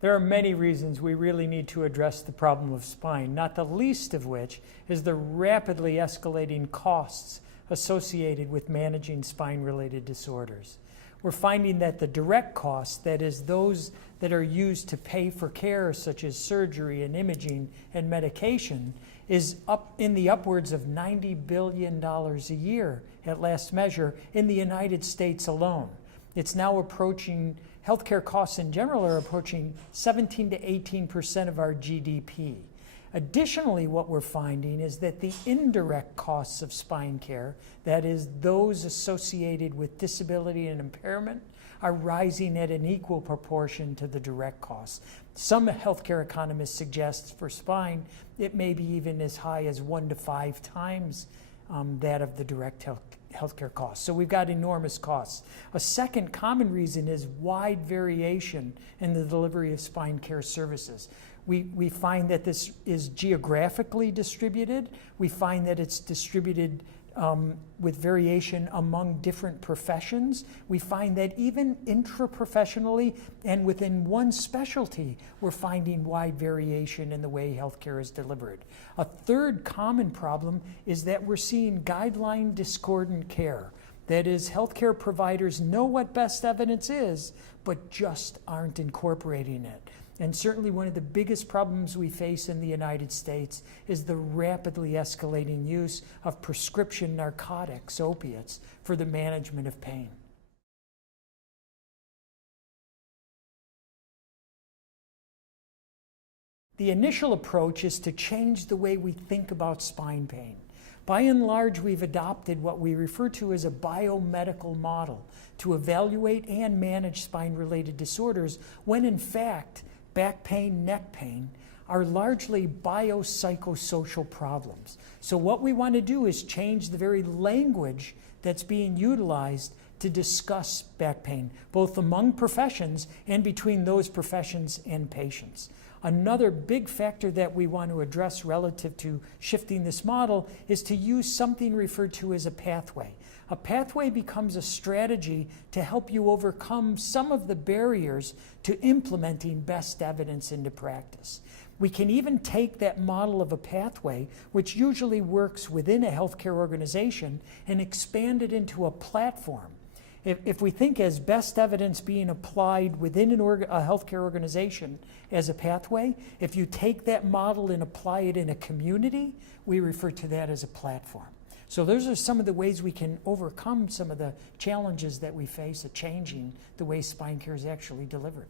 There are many reasons we really need to address the problem of spine, not the least of which is the rapidly escalating costs associated with managing spine-related disorders. We're finding that the direct costs, that is those that are used to pay for care such as surgery and imaging and medication, is up in the upwards of $90 billion a year at last measure in the United States alone. It's now approaching, healthcare costs in general are approaching 17 to 18% of our GDP. Additionally, what we're finding is that the indirect costs of spine care, that is those associated with disability and impairment, are rising at an equal proportion to the direct costs. Some healthcare economists suggest for spine, it may be even as high as 1 to 5 times that of the direct healthcare costs. So we've got enormous costs. A second common reason is wide variation in the delivery of spine care services. We find that this is geographically distributed. We find that it's distributed with variation among different professions. We find that even intraprofessionally and within one specialty, we're finding wide variation in the way healthcare is delivered. A third common problem is that we're seeing guideline discordant care. That is, healthcare providers know what best evidence is, but just aren't incorporating it. And certainly one of the biggest problems we face in the United States is the rapidly escalating use of prescription narcotics, opiates, for the management of pain. The initial approach is to change the way we think about spine pain. By and large, we've adopted what we refer to as a biomedical model to evaluate and manage spine-related disorders, when in fact, back pain, neck pain are largely biopsychosocial problems. So what we want to do is change the very language that's being utilized to discuss back pain, both among professions and between those professions and patients. Another big factor that we want to address relative to shifting this model is to use something referred to as a pathway. A pathway becomes a strategy to help you overcome some of the barriers to implementing best evidence into practice. We can even take that model of a pathway, which usually works within a healthcare organization, and expand it into a platform. If we think as best evidence being applied within a healthcare organization as a pathway, if you take that model and apply it in a community, we refer to that as a platform. So those are some of the ways we can overcome some of the challenges that we face at changing the way spine care is actually delivered.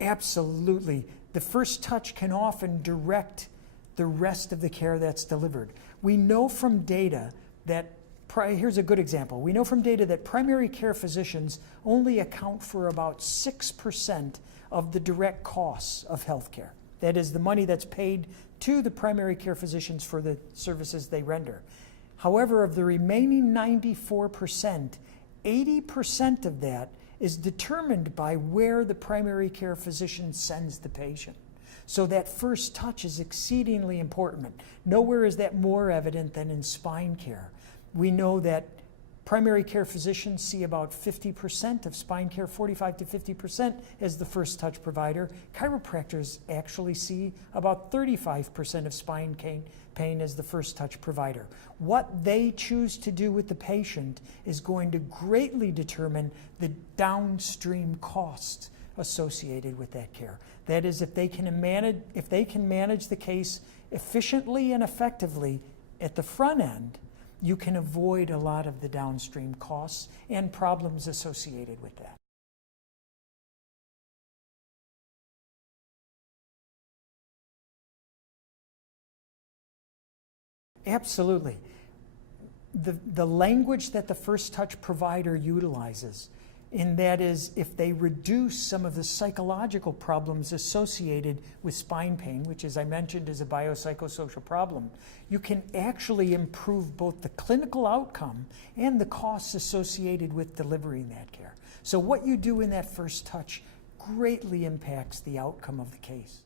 Absolutely. The first touch can often direct the rest of the care that's delivered. We know from data that, here's a good example. We know from data that primary care physicians only account for about 6% of the direct costs of healthcare. That is the money that's paid to the primary care physicians for the services they render. However, of the remaining 94%, 80% of that is determined by where the primary care physician sends the patient. So that first touch is exceedingly important. Nowhere is that more evident than in spine care. We know that primary care physicians see about 50% of spine care, 45 to 50% as the first touch provider. Chiropractors actually see about 35% of spine pain as the first touch provider. What they choose to do with the patient is going to greatly determine the downstream costs associated with that care. That is, if they can manage the case efficiently and effectively at the front end, you can avoid a lot of the downstream costs and problems associated with that. Absolutely. The language that the first touch provider utilizes, and that is if they reduce some of the psychological problems associated with spine pain, which as I mentioned is a biopsychosocial problem, you can actually improve both the clinical outcome and the costs associated with delivering that care. So what you do in that first touch greatly impacts the outcome of the case.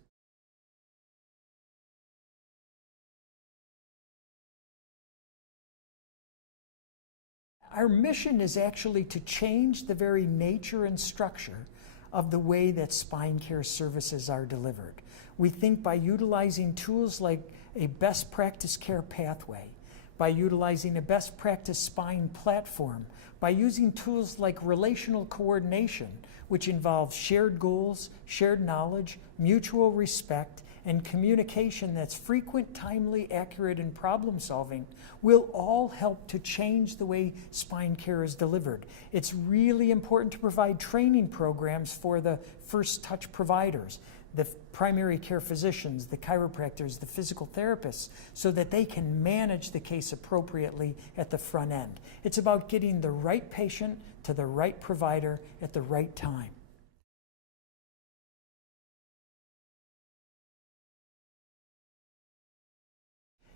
Our mission is actually to change the very nature and structure of the way that spine care services are delivered. We think by utilizing tools like a best practice care pathway, by utilizing a best practice spine platform, by using tools like relational coordination, which involves shared goals, shared knowledge, mutual respect, and communication that's frequent, timely, accurate, and problem solving, will all help to change the way spine care is delivered. It's really important to provide training programs for the first touch providers, the primary care physicians, the chiropractors, the physical therapists, so that they can manage the case appropriately at the front end. It's about getting the right patient to the right provider at the right time.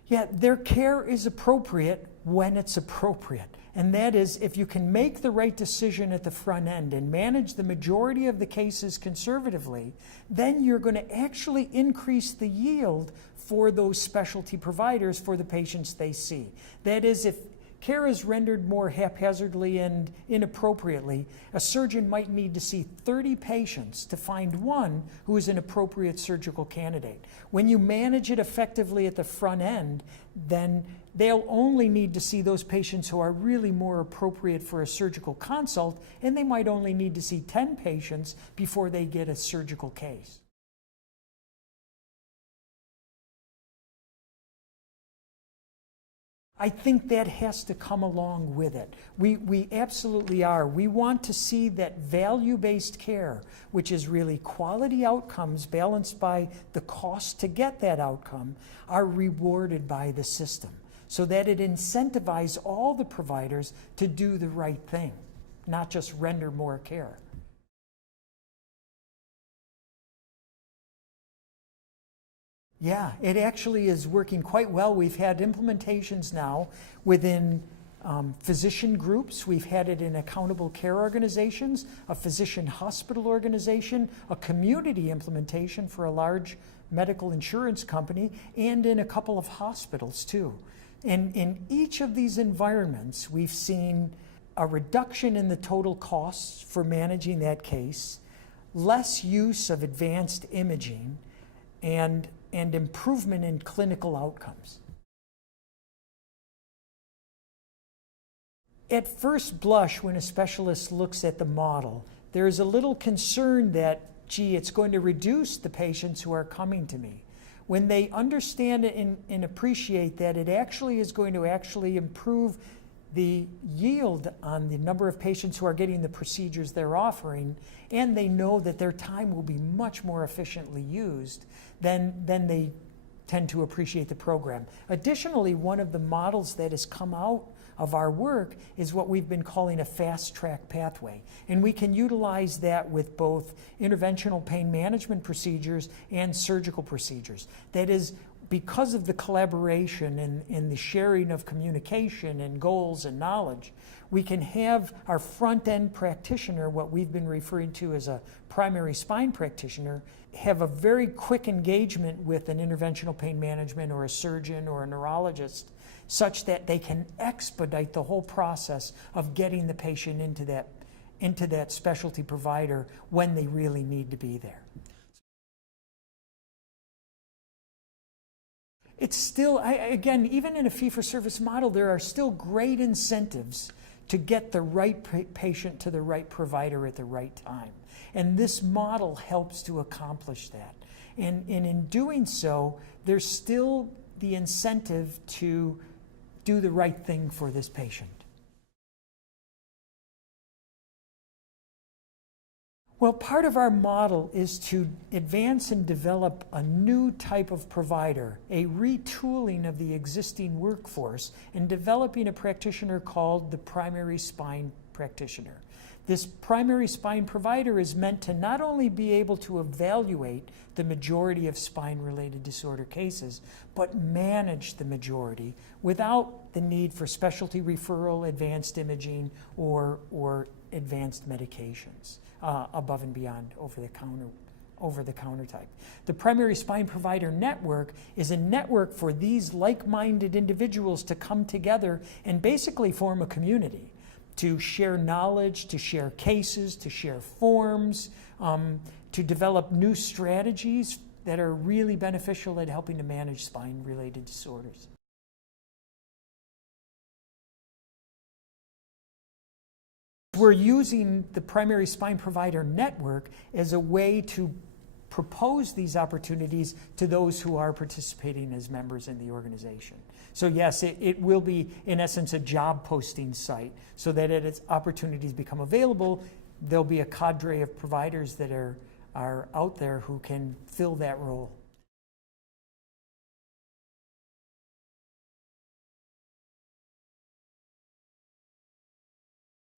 Yeah, their care is appropriate when it's appropriate. And that is, if you can make the right decision at the front end and manage the majority of the cases conservatively, then you're going to actually increase the yield for those specialty providers for the patients they see. That is, if care is rendered more haphazardly and inappropriately, a surgeon might need to see 30 patients to find one who is an appropriate surgical candidate. When you manage it effectively at the front end, then they'll only need to see those patients who are really more appropriate for a surgical consult, and they might only need to see 10 patients before they get a surgical case. I think that has to come along with it. We absolutely are. We want to see that value-based care, which is really quality outcomes balanced by the cost to get that outcome, are rewarded by the system so that it incentivizes all the providers to do the right thing, not just render more care. Yeah, it actually is working quite well. We've had implementations now within physician groups. We've had it in accountable care organizations, a physician hospital organization, a community implementation for a large medical insurance company, and in a couple of hospitals too. And in each of these environments, we've seen a reduction in the total costs for managing that case, less use of advanced imaging, and improvement in clinical outcomes. At first blush, when a specialist looks at the model, there is a little concern that, gee, it's going to reduce the patients who are coming to me. When they understand and appreciate that it actually is going to actually improve the yield on the number of patients who are getting the procedures they're offering, and they know that their time will be much more efficiently used, then they tend to appreciate the program. Additionally, one of the models that has come out of our work is what we've been calling a fast track pathway. And we can utilize that with both interventional pain management procedures and surgical procedures. That is, because of the collaboration and the sharing of communication and goals and knowledge, we can have our front-end practitioner, what we've been referring to as a primary spine practitioner, have a very quick engagement with an interventional pain management or a surgeon or a neurologist, such that they can expedite the whole process of getting the patient into that specialty provider when they really need to be there. It's still, again, even in a fee-for-service model, there are still great incentives to get the right patient to the right provider at the right time. And this model helps to accomplish that. And in doing so, there's still the incentive to do the right thing for this patient. Well, part of our model is to advance and develop a new type of provider, a retooling of the existing workforce, and developing a practitioner called the primary spine practitioner. This primary spine provider is meant to not only be able to evaluate the majority of spine-related disorder cases, but manage the majority without the need for specialty referral, advanced imaging, or advanced medications. Above and beyond over-the-counter type. The primary spine provider network is a network for these like-minded individuals to come together and basically form a community. to share knowledge, to share cases, to share forms, to develop new strategies that are really beneficial at helping to manage spine-related disorders. We're using the primary spine provider network as a way to propose these opportunities to those who are participating as members in the organization. So yes, it will be, in essence, a job posting site, so that as its opportunities become available, there'll be a cadre of providers that are out there who can fill that role.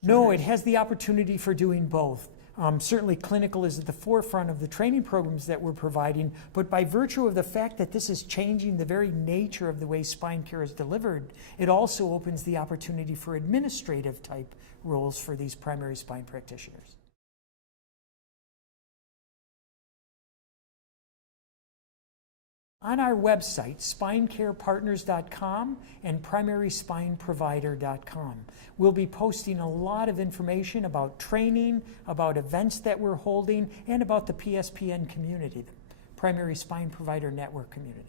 No, it has the opportunity for doing both. Certainly clinical is at the forefront of the training programs that we're providing, but by virtue of the fact that this is changing the very nature of the way spine care is delivered, it also opens the opportunity for administrative type roles for these primary spine practitioners. On our website, spinecarepartners.com and primaryspineprovider.com, we'll be posting a lot of information about training, about events that we're holding, and about the PSPN community, the Primary Spine Provider Network community.